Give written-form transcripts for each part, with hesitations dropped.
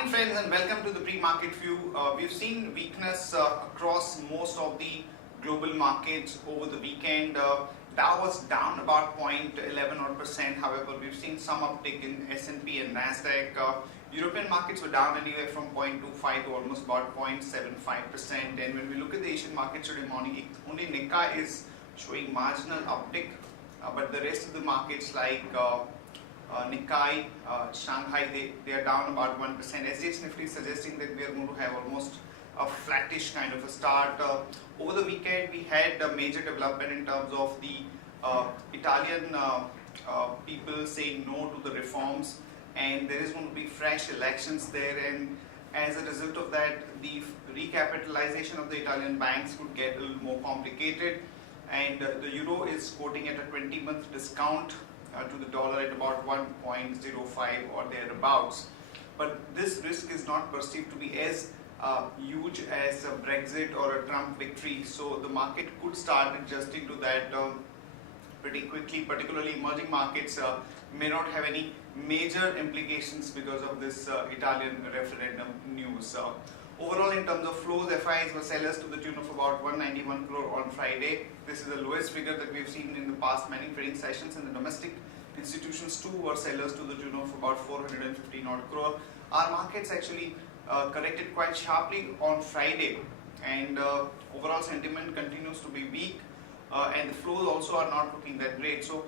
Morning friends, and welcome to the pre-market view. We've seen weakness across most of the global markets over the weekend. Dow was down about 0.11%. However, we've seen some uptick in S&P and Nasdaq. European markets were down anywhere from 0.25 to almost about 0.75%. And when we look at the Asian markets today morning, only Nikkei is showing marginal uptick, but the rest of the markets like Nikkei, Shanghai, they are down about 1%. SGX Nifty is suggesting that we are going to have almost a flattish kind of a start. Over the weekend, we had a major development in terms of the Italian people saying no to the reforms, and there is going to be fresh elections there, and as a result of that, the recapitalization of the Italian banks could get a little more complicated, and the euro is quoting at a 20-month discount to the dollar at about 1.05 or thereabouts. But this risk is not perceived to be as huge as a Brexit or a Trump victory, so the market could start adjusting to that pretty quickly. Particularly emerging markets may not have any major implications because of this Italian referendum news. Overall, in terms of flows, FIs were sellers to the tune of about 191 crore on Friday. This is the lowest figure that we've seen in the past many trading sessions, and the domestic institutions too were sellers to the tune of about 415 odd crore. Our markets actually corrected quite sharply on Friday, and overall sentiment continues to be weak, and the flows also are not looking that great. So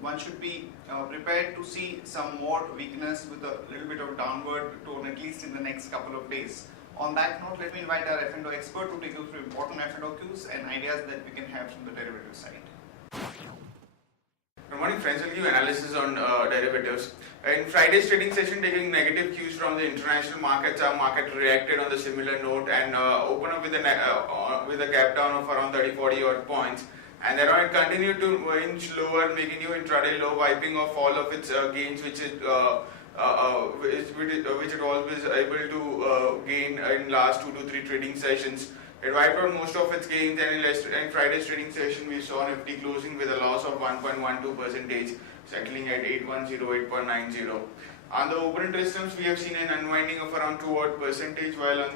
one should be prepared to see some more weakness with a little bit of downward tone, at least in the next couple of days. On that note, let me invite our F&O expert to take you through important F&O cues and ideas that we can have from the derivative side. Good morning friends, I'll give you analysis on derivatives. In Friday's trading session, taking negative cues from the international markets, our market reacted on the similar note and opened up with a gap down of around 30-40 odd points. And then it continued to inch lower, making new intraday low, wiping off all of its gains, which it always able to gain in last 2 to 3 trading sessions. It wiped out most of its gains, and in Friday's trading session, we saw Nifty closing with a loss of 1.12%, settling at 810, 8.90. On the open interest terms, we have seen an unwinding of around 2 odd percentage, while on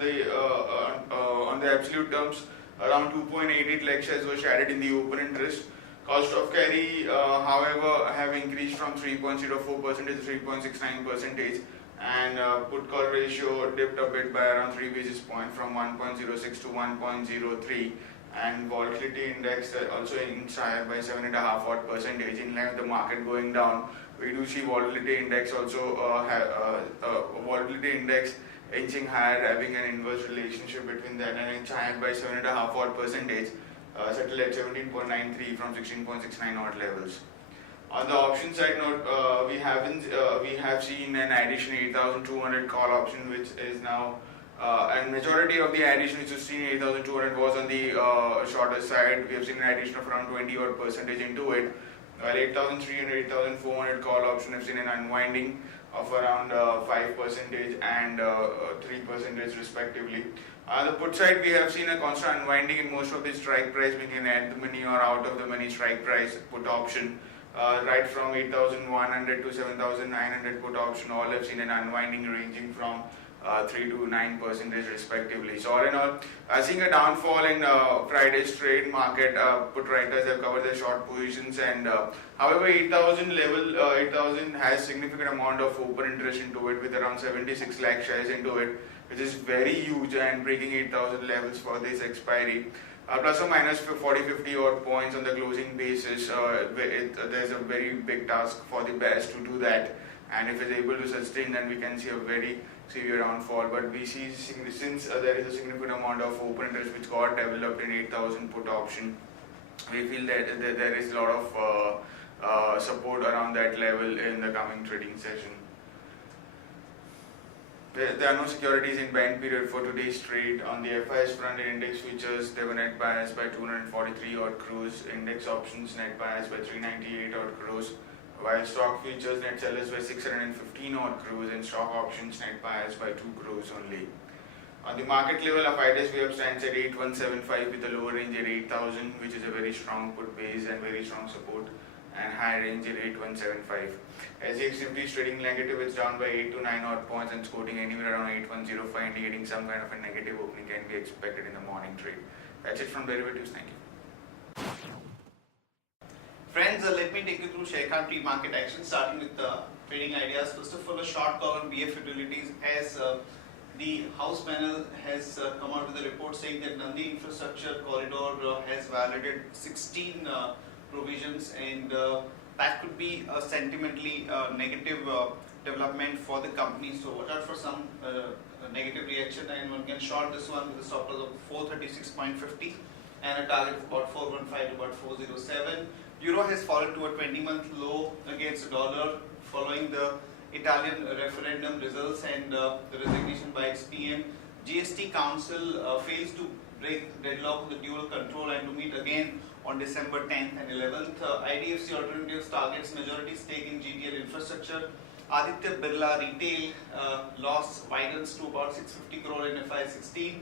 the absolute terms, around 2.88 lakh shares were added in the open interest. Cost of carry, however, have increased from 3.04% to 3.69%, and put call ratio dipped a bit by around 3 basis points from 1.06 to 1.03, and volatility index also inched higher by 7.5 odd percentage. In line with the market going down, we do see volatility index also volatility index inching higher, having an inverse relationship between that, and inch higher by 7.5 odd percentage, settled at 17.93 from 16.69 odd levels. On the option side note, we have seen an addition 8,200 call option, which is now and majority of the addition which was seen 8,200 was on the shorter side. We have seen an addition of around 20 odd percentage into it, while 8,300, 8,400 call option have seen an unwinding of around 5% and 3% respectively. On the put side, we have seen a constant unwinding in most of the strike price, being an at the money or out of the money strike price put option. Right from 8,100 to 7,900 put option, all have seen an unwinding ranging from 3 to 9% respectively. So all in all, seeing a downfall in Friday's trade market, put writers have covered their short positions, and however 8,000 level, 8,000 has significant amount of open interest into it, with around 76 lakh shares into it, which is very huge, and breaking 8,000 levels for this expiry. Plus or minus 40-50 odd points on the closing basis, there's a very big task for the bears to do that, and if it's able to sustain, then we can see a very severe downfall. But we see, since there is a significant amount of open interest which got developed in 8,000 put option, we feel that there is a lot of support around that level in the coming trading session. There are no securities in band period for today's trade. On the FIS front, in index futures, they were net biased by 243 odd crores, index options net biased by 398 odd crores, while stock futures net sellers were 615 odd crores, and stock options net biased by 2 crores only. On the market level, our FIDES wave stands at 8175 with a lower range at 8,000, which is a very strong put base and very strong support. and high range at 8175. SGX Nifty is trading negative, it's down by 8 to 9 odd points and quoting anywhere around 8105, indicating some kind of a negative opening can be expected in the morning trade. That's it from derivatives. Thank you. Friends, let me take you through Sharekhan pre-market action, starting with the trading ideas. First of all, a short call on BF Utilities, as the House panel has come out with a report saying that Nandi Infrastructure Corridor has violated 16 provisions, and that could be a sentimentally negative development for the company. So watch out for some negative reaction, and one can short this one with a stop loss of 436.50 and a target of about 415 to about 407. Euro has fallen to a 20-month low against the dollar following the Italian referendum results and the resignation by its PM. GST Council fails to break deadlock with the dual control and to meet again on December 10th and 11th. IDFC Alternatives targets majority stake in GTL Infrastructure. Aditya Birla Retail loss widens to about 650 crore in FY16.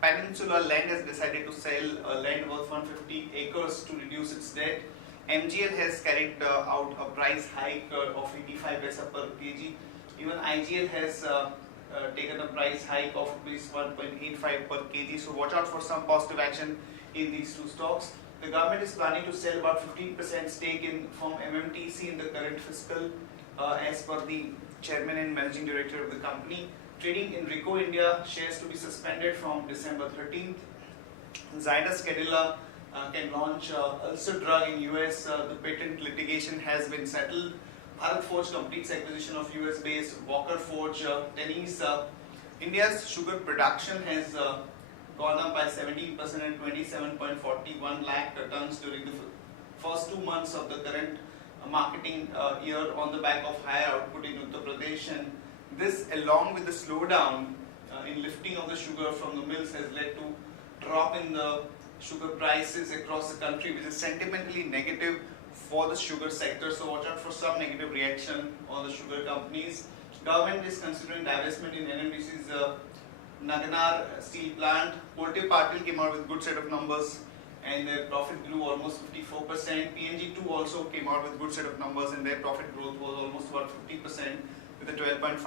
Peninsula Land has decided to sell land worth 150 acres to reduce its debt. MGL has carried out a price hike of 85 paisa per kg. Even IGL has taken a price hike of rupees 1.85 per kg. So watch out for some positive action in these two stocks. The government is planning to sell about 15% stake in from MMTC in the current fiscal, as per the chairman and managing director of the company. Trading in Rico India shares to be suspended from December 13th. Zydus Cadila can launch ulcer drug in US. The patent litigation has been settled. Bharat Forge completes acquisition of US-based Walker Forge Tennis. India's sugar production has gone up by 17% and 27.41 lakh tons during the first 2 months of the current marketing year on the back of higher output in Uttar Pradesh. And this, along with the slowdown in lifting of the sugar from the mills, has led to drop in the sugar prices across the country, which is sentimentally negative for the sugar sector. So watch out for some negative reaction on the sugar companies. Government is considering divestment in NMDC's Naganar steel plant. Polte Patil came out with good set of numbers and their profit grew almost 54%. PNG2 also came out with good set of numbers and their profit growth was almost about 50% with a 12.5%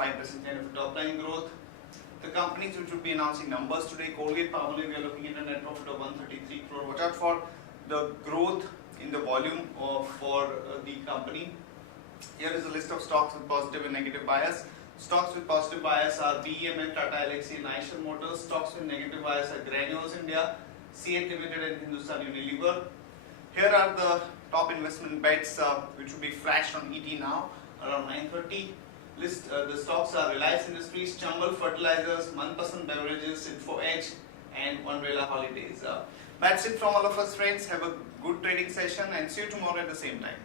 kind of top line growth. The companies which would be announcing numbers today: Colgate Palmolive, we are looking at a net profit of 133 crore. Watch out for the growth in the volume for the company. Here is a list of stocks with positive and negative bias. Stocks with positive bias are BEML, Tata Elxsi, and Eicher Motors. Stocks with negative bias are Granules India, CH Limited, and Hindustan Unilever. Here are the top investment bets which will be flashed on ET now around 9:30. The stocks are Reliance Industries, Chambal Fertilizers, Manpasand Beverages, Info Edge, and Umbrella Holidays. That's it from all of us, friends. Have a good trading session and see you tomorrow at the same time.